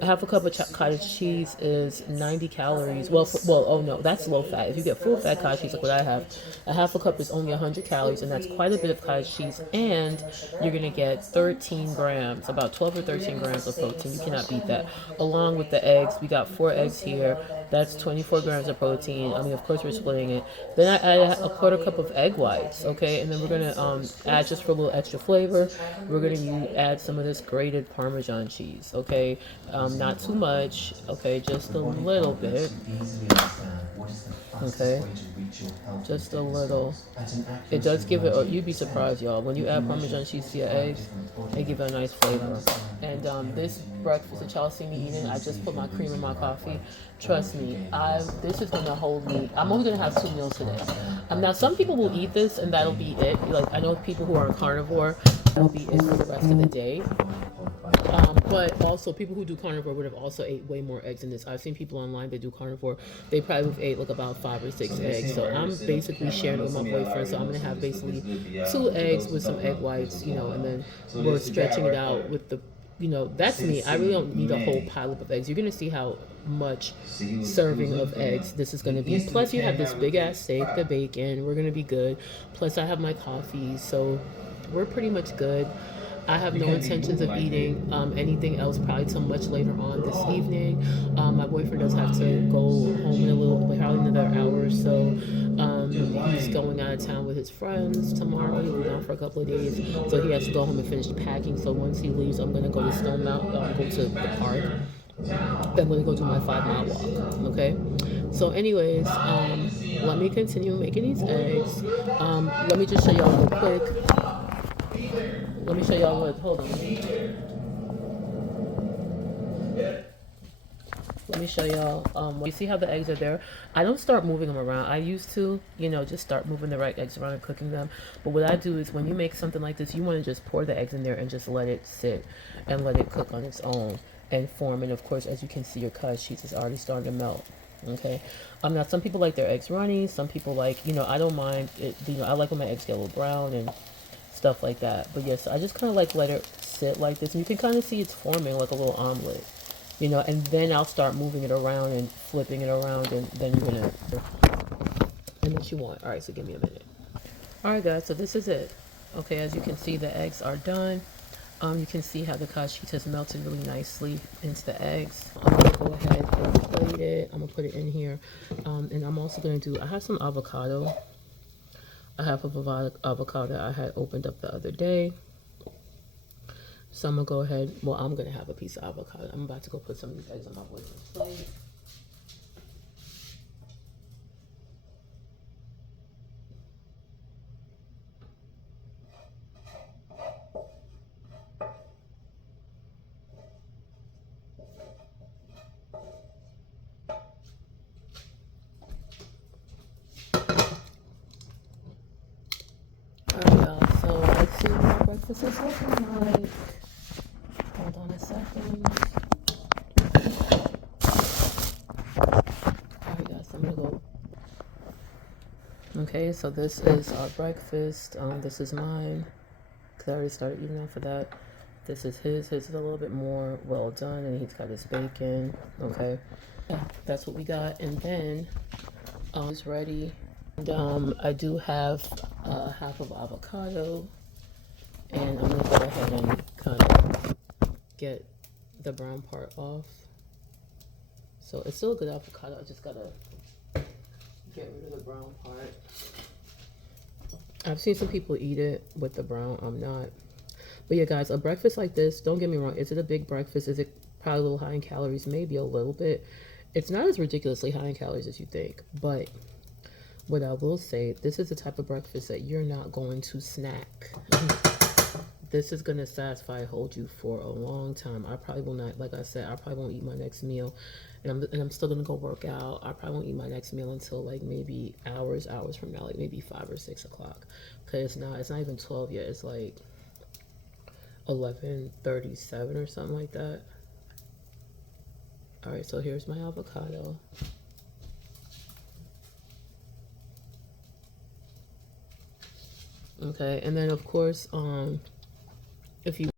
a half a cup of cottage cheese is 90 calories. Oh no, that's low fat. If you get full fat cottage cheese like what I have, a half a cup is only 100 calories, and that's quite a bit of cottage cheese. And you're going to get 13 grams, about 12 or 13 grams of protein. You cannot beat that. Along with the eggs, we got 4 eggs here. That's 24 grams of protein. I mean, of course, we're splitting it. Then I add a quarter cup of egg whites, okay? And then we're going to add, just for a little extra flavor, we're going to add some of this grated Parmesan cheese, okay? Not too much, okay? Just a little bit, okay? Just a little. It does give it, you'd be surprised, y'all. When you add Parmesan cheese to your eggs, they give it a nice flavor. And this breakfast that y'all see me eating, I just put my cream in my coffee. Trust me, this is gonna hold me. I'm only gonna have 2 meals today. Now, some people will eat this and that'll be it. Like, I know people who are carnivore, that'll be it for the rest of the day. But also, people who do carnivore would have also ate way more eggs than this. I've seen people online that do carnivore. They probably would have ate like about 5 or 6 eggs. So I'm basically sharing with my boyfriend. So I'm gonna have basically 2 eggs with some egg whites, you know, and then we're stretching it out with the, you know, that's me. I really don't need a whole pile of eggs. You're gonna see how much serving of eggs this is gonna be. Plus, you have this big ass steak, the bacon. We're gonna be good. Plus, I have my coffee, so we're pretty much good. I have no intentions of eating anything else probably till much later on this evening. My boyfriend does have to go home in a little, like probably another hour or so. He's going out of town with his friends tomorrow. He'll be gone for a couple of days, so he has to go home and finish packing. So once he leaves, I'm gonna go to Stone Mountain, go to the park. I'm gonna go do my 5-mile walk. Okay. So, anyways, let me continue making these eggs. Let me just show y'all real quick. Let me show y'all what. Hold on. Let me show y'all. You see how the eggs are there? I don't start moving them around. I used to, you know, just start moving the right eggs around and cooking them. But what I do is when you make something like this, you want to just pour the eggs in there and just let it sit and let it cook on its own and form. And of course, as you can see, your cottage cheese is already starting to melt. Okay. Now some people like their eggs runny. Some people like, you know, I don't mind it. You know, I like when my eggs get a little brown and stuff like that. But yes, I just kind of like let it sit like this, and you can kind of see it's forming like a little omelet, you know. And then I'll start moving it around and flipping it around, and then you're gonna, and what you want. All right, so give me a minute. All right, guys, so this is it. Okay, as you can see, the eggs are done. You can see how the cottage cheese has melted really nicely into the eggs. I'm gonna go ahead and plate it. I'm gonna put it in here, and I'm also gonna do. I have some avocado. A half of avocado I had opened up the other day. So I'm gonna go ahead. Well, I'm gonna have a piece of avocado. I'm about to go put some of these eggs on my boyfriend's plate. Alright, y'all. So let's see what my breakfast is looking like. Hold on a second. Alright, guys. I'm gonna go. Okay, so this is our breakfast. This is mine, because I already started eating off of that. This is his. His is a little bit more well done, and he's got his bacon. Okay, yeah, that's what we got. And then it's ready. And I do have half of avocado, and I'm gonna go ahead and kind of get the brown part off. So it's still a good avocado. I just gotta get rid of the brown part. I've seen some people eat it with the brown. I'm not. But yeah, guys, a breakfast like this, don't get me wrong. Is it a big breakfast? Is it probably a little high in calories? Maybe a little bit. It's not as ridiculously high in calories as you think. But What I will say, this is the type of breakfast that you're not going to snack. This is going to satisfy, hold you for a long time. I probably will not, like I said, I probably won't eat my next meal. And I'm still going to go work out. I probably won't eat my next meal until like maybe hours from now, like maybe 5 or 6 o'clock. Because it's not even 12 yet. It's like 11:37 or something like that. All right, so here's my avocado. Okay, and then of course, if you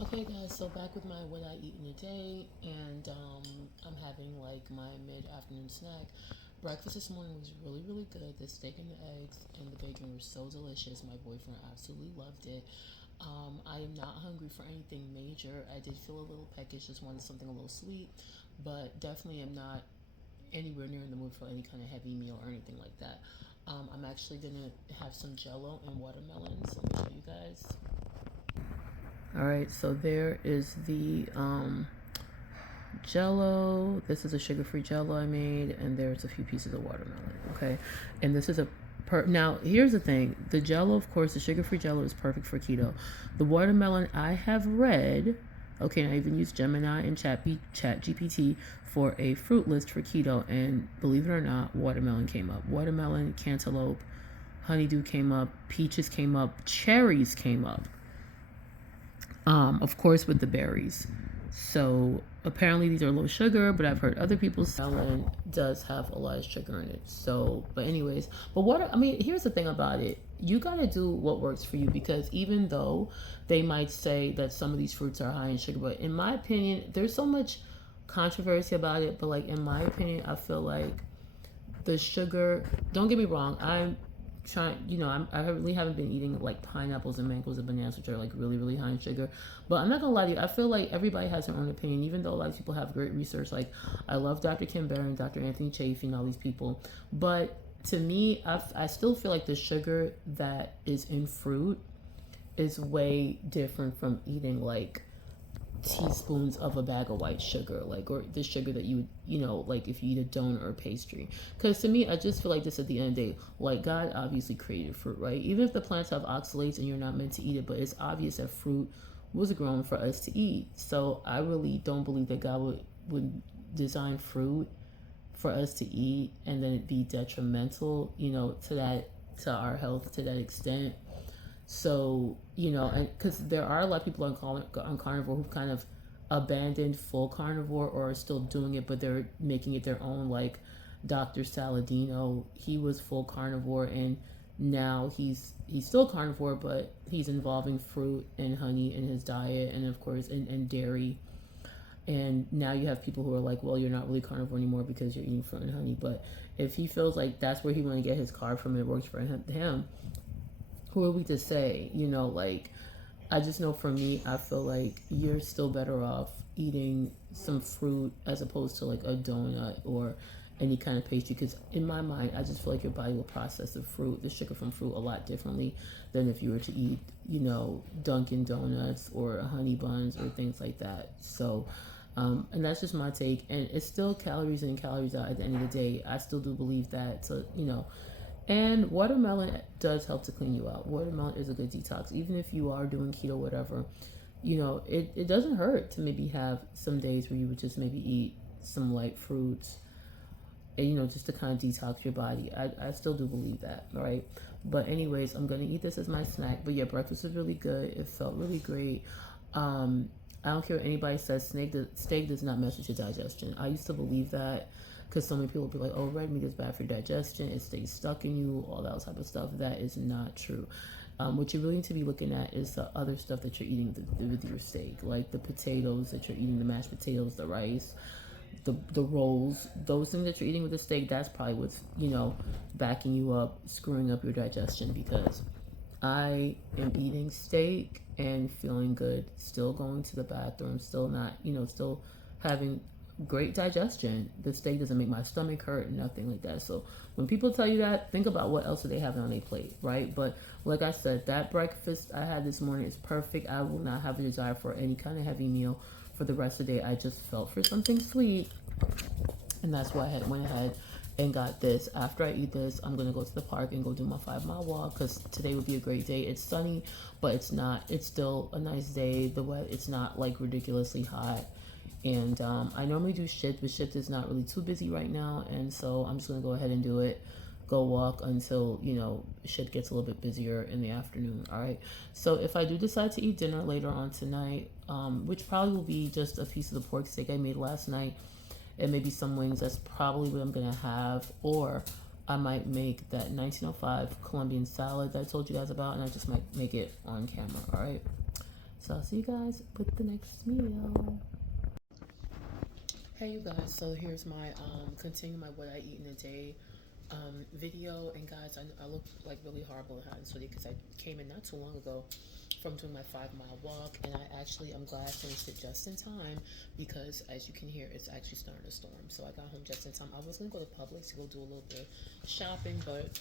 okay guys, so back with my what I eat in a day, and I'm having like my mid-afternoon snack. Breakfast this morning was really good. The steak and the eggs and the bacon were so delicious. My boyfriend absolutely loved it. I am not hungry for anything major. I did feel a little peckish, just wanted something a little sweet, but definitely am not anywhere near in the mood for any kind of heavy meal or anything like that. I'm actually gonna have some Jello and watermelons. Let me show you guys. All right, so there is the Jello. This is a sugar-free Jello I made, and there's a few pieces of watermelon. Okay, and this is a now here's the thing: the Jello, of course, the sugar-free Jello is perfect for keto. The watermelon, I have read. Okay, and I even used Gemini and Chat GPT for a fruit list for keto, and believe it or not, watermelon came up. Watermelon, cantaloupe, honeydew came up, peaches came up, cherries came up. Of course, with the berries. So apparently these are low sugar, but I've heard other people say melon does have a lot of sugar in it. So, but anyways, but what I mean, here's the thing about it. You gotta do what works for you, because even though they might say that some of these fruits are high in sugar, but in my opinion, there's so much controversy about it. But like in my opinion, I feel like the sugar. Don't get me wrong. I'm trying, I really haven't been eating like pineapples and mangoes and bananas, which are like really high in sugar. But I'm not gonna lie to you, I feel like everybody has their own opinion, even though a lot of people have great research. Like I love Dr. Kim Barron, Dr. Anthony Chafee, and all these people. But to me, I still feel like the sugar that is in fruit is way different from eating like teaspoons of a bag of white sugar, like, or the sugar that you would, like if you eat a donut or a pastry. Because to me, I just feel like this at the end of the day, like God obviously created fruit, right? Even if the plants have oxalates and you're not meant to eat it, but it's obvious that fruit was grown for us to eat. So I really don't believe that God would design fruit for us to eat and then it be detrimental, to our health to that extent. So, and because there are a lot of people on carnivore who kind of abandoned full carnivore or are still doing it, but they're making it their own. Like Dr. Saladino, he was full carnivore, and now he's still carnivore, but he's involving fruit and honey in his diet, and of course, and dairy. And now you have people who are like, well, you're not really carnivore anymore because you're eating fruit and honey. But if he feels like that's where he want to get his carb from, it works for him, who are we to say? Like, I just know for me, I feel like you're still better off eating some fruit as opposed to like a donut or any kind of pastry, because in my mind, I just feel like your body will process the sugar from fruit a lot differently than if you were to eat, Dunkin' Donuts or honey buns or things like that. So, and that's just my take, and it's still calories in and calories out at the end of the day. I still do believe that. So, and watermelon does help to clean you out. Watermelon is a good detox. Even if you are doing keto, whatever, it doesn't hurt to maybe have some days where you would just maybe eat some light fruits, and, just to kind of detox your body. I still do believe that, right? But anyways, I'm going to eat this as my snack. But yeah, breakfast was really good. It felt really great. I don't care what anybody says, steak does not mess with your digestion. I used to believe that, because so many people will be like, oh, red meat is bad for your digestion, it stays stuck in you, all that type of stuff. That is not true. What you really need to be looking at is the other stuff that you're eating with your steak, like the potatoes that you're eating, the mashed potatoes, the rice, the rolls, those things that you're eating with the steak. That's probably what's backing you up, screwing up your digestion, because I am eating steak and feeling good, still going to the bathroom, still not, still having great digestion. The steak doesn't make my stomach hurt, nothing like that. So when people tell you that, think about what else do they have on their plate, right? But like I said, that breakfast I had this morning is perfect. I will not have a desire for any kind of heavy meal for the rest of the day. I just felt for something sweet, and that's why I went ahead and got this. After I eat this, I'm gonna go to the park and go do my 5 mile walk because today would be a great day. It's sunny, but it's not. It's still a nice day. The weather, it's not like ridiculously hot. And I normally do Chit, but Chit is not really too busy right now, and so I'm just gonna go ahead and do it. Go walk until Chit gets a little bit busier in the afternoon. All right. So if I do decide to eat dinner later on tonight, which probably will be just a piece of the pork steak I made last night, and maybe some wings, that's probably what I'm gonna have. Or I might make that 1905 Colombian salad that I told you guys about, and I just might make it on camera. All right. So I'll see you guys with the next meal. Hey you guys, so here's my continue my what I eat in a day video. And guys, I look like really horrible and hot and sweaty because I came in not too long ago from doing my 5 mile walk, and I'm glad I finished it just in time because as you can hear, it's actually starting to storm. So I got home just in time. I was gonna go to Publix to go do a little bit of shopping, but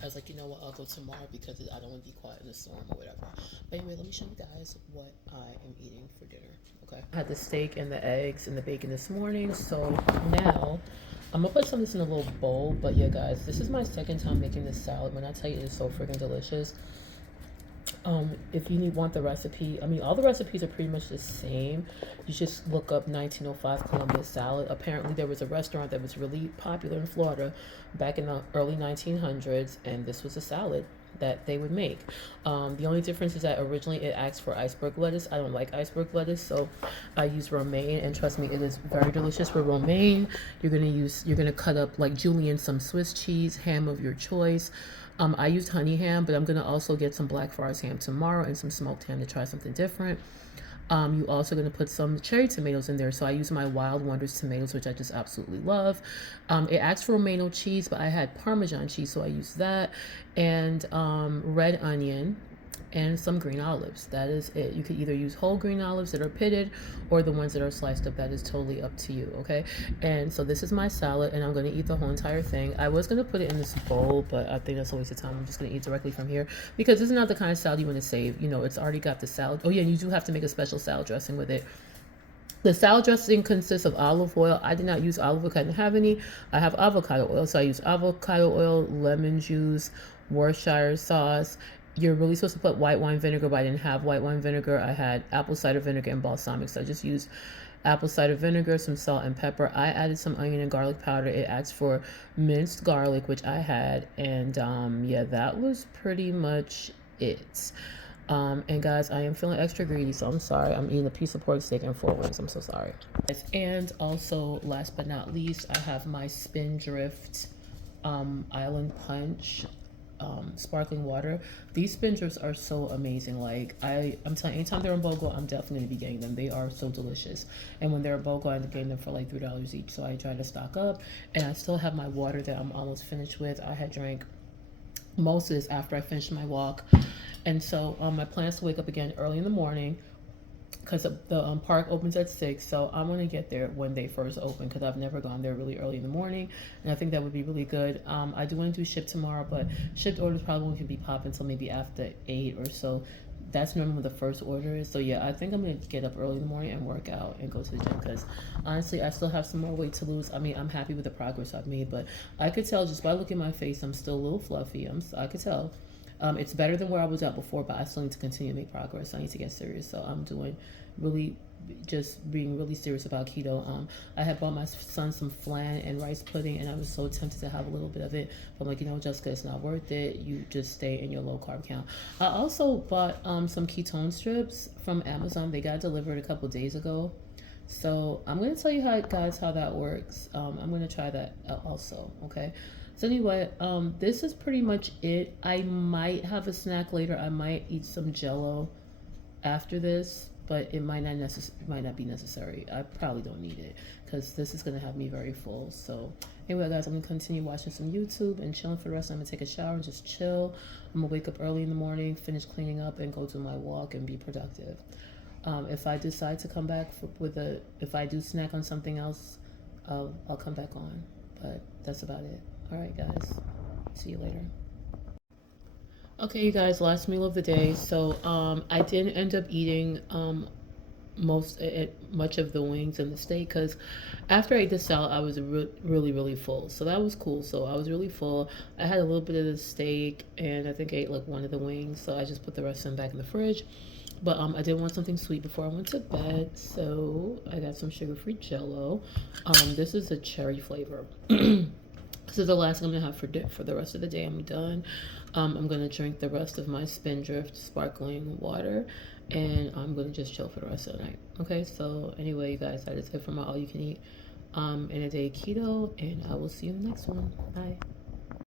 I was like, you know what, I'll go tomorrow because I don't want to be quiet in the storm or whatever. But anyway, let me show you guys what I am eating for dinner. Okay. I had the steak and the eggs and the bacon this morning. So now I'm gonna put some of this in a little bowl. But yeah, guys, this is my second time making this salad. When I tell you it is so freaking delicious. If you want the recipe, I mean, all the recipes are pretty much the same. You just look up 1905 Columbia salad. Apparently, there was a restaurant that was really popular in Florida back in the early 1900s, and this was a salad that they would make. The only difference is that originally it asked for iceberg lettuce. I don't like iceberg lettuce, so I use romaine, and trust me, it is very delicious with romaine. You're gonna cut up like julienne some Swiss cheese, ham of your choice. I used honey ham, but I'm gonna also get some Black Forest ham tomorrow and some smoked ham to try something different. You also gonna put some cherry tomatoes in there. So I use my Wild Wonders tomatoes, which I just absolutely love. It asks for Romano cheese, but I had Parmesan cheese, so I used that. And red onion and some green olives. That is it. You could either use whole green olives that are pitted or the ones that are sliced up. That is totally up to you, okay? And so this is my salad, and I'm going to eat the whole entire thing. I was going to put it in this bowl, but I think that's a waste of time. I'm just going to eat directly from here because this is not the kind of salad you want to save. It's already got the salad. Oh yeah, and you do have to make a special salad dressing with it. The salad dressing consists of olive oil. I did not use olive oil because I didn't have any. I have avocado oil, so I use avocado oil, lemon juice, Worcestershire sauce. You're really supposed to put white wine vinegar, but I didn't have white wine vinegar. I had apple cider vinegar and balsamic, so I just used apple cider vinegar, some salt and pepper. I added some onion and garlic powder. It asks for minced garlic, which I had, and yeah, that was pretty much it. And guys, I am feeling extra greedy, so I'm sorry. I'm eating a piece of pork steak and 4 wings. I'm so sorry. And also, last but not least, I have my Spindrift Island Punch sparkling water. These Spindrifts are so amazing. Like I'm telling you, anytime they're on BOGO, I'm definitely going to be getting them. They are so delicious. And when they're on BOGO, I'm getting them for like $3 each. So I try to stock up. And I still have my water that I'm almost finished with. I had drank most of this after I finished my walk. And so my plan is to wake up again early in the morning because the park opens at 6. So I'm going to get there when they first open because I've never gone there really early in the morning. And I think that would be really good. I do want to do ship tomorrow, but shipped orders probably won't be popping until maybe after 8 or so. That's normally when the first order is. So yeah, I think I'm going to get up early in the morning and work out and go to the gym because honestly, I still have some more weight to lose. I mean, I'm happy with the progress I've made, but I could tell just by looking at my face, I'm still a little fluffy. I could tell. It's better than where I was at before, but I still need to continue to make progress. I need to get serious. So I'm being really serious about keto. I had bought my son some flan and rice pudding, and I was so tempted to have a little bit of it. But I'm like, Jessica, it's not worth it. You just stay in your low carb count. I also bought some ketone strips from Amazon. They got delivered a couple days ago. So I'm going to tell you guys how that works. I'm going to try that out also, okay? So anyway, this is pretty much it. I might have a snack later. I might eat some Jell-O after this, but it might not be necessary. I probably don't need it because this is gonna have me very full. So anyway, guys, I'm gonna continue watching some YouTube and chilling for the rest. I'm gonna take a shower and just chill. I'm gonna wake up early in the morning, finish cleaning up, and go do my walk and be productive. If I decide to come back if I do snack on something else, I'll come back on. But that's about it. All right, guys. See you later. Okay, you guys, last meal of the day. So I didn't end up eating much of the wings and the steak, because after I ate the salad I was really full, so that was cool. So I was really full. I had a little bit of the steak and I think I ate like one of the wings, so I just put the rest of them back in the fridge. But I did want something sweet before I went to bed, so I got some sugar-free Jello. This is a cherry flavor. This is the last thing I'm gonna have for the rest of the day. I'm done. I'm gonna drink the rest of my Spindrift sparkling water, and I'm gonna just chill for the rest of the night. Okay, so anyway, you guys, that is it for my all you can eat in a day keto, and I will see you in the next one. Bye.